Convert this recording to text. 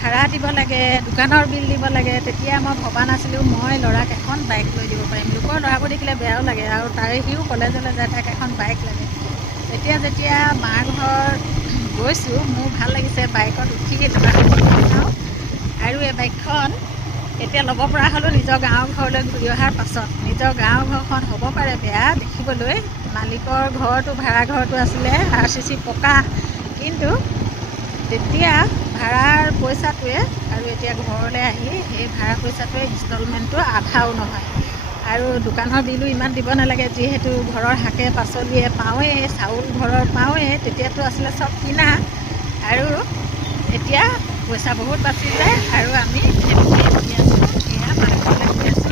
ভাড়া দিব লাগে, দোকানৰ বিল দিব লাগে। তেতিয়া মই ভবা নাছিলোঁ মই ল'ৰাক এখন বাইক লৈ দিব পাৰিম। লোকৰ ল'ৰাবোৰ দেখিলে বেয়াও লাগে, আৰু তাৰে সিও কলেজলৈ যায়, তাক এখন বাইক লাগে। যেতিয়া মাৰ ঘৰ গৈছোঁ, মোৰ ভাল লাগিছে বাইকত উঠি যাওঁ। আৰু এই বাইকখন এতিয়া ল'ব পৰা হ'লোঁ নিজৰ গাঁৱৰ ঘৰলৈ ঘূৰি অহাৰ পাছত। নিজৰ গাঁৱৰ ঘৰখন হ'ব পাৰে বেয়া দেখিবলৈ, মালিকৰ ঘৰটো ভাড়া ঘৰটো আছিলে RCC পকা, কিন্তু তেতিয়া ভাড়াৰ পইচাটোৱে আৰু এতিয়া ঘৰলৈ আহি সেই ভাড়া পইচাটোৱে ইনষ্টলমেণ্টটো আধাও নহয়। আৰু দোকানৰ বিলো ইমান দিব নালাগে, যিহেতু ঘৰৰ শাকে পাচলিয়ে পাওঁৱেই, চাউল ঘৰৰ পাওঁৱেই। তেতিয়াতো আছিলে চব কিনা, আৰু এতিয়া পইচা বহুত বাচি যায়। আৰু আমি আছোঁ এয়া মাৰ ঘৰলৈ গৈ আছোঁ।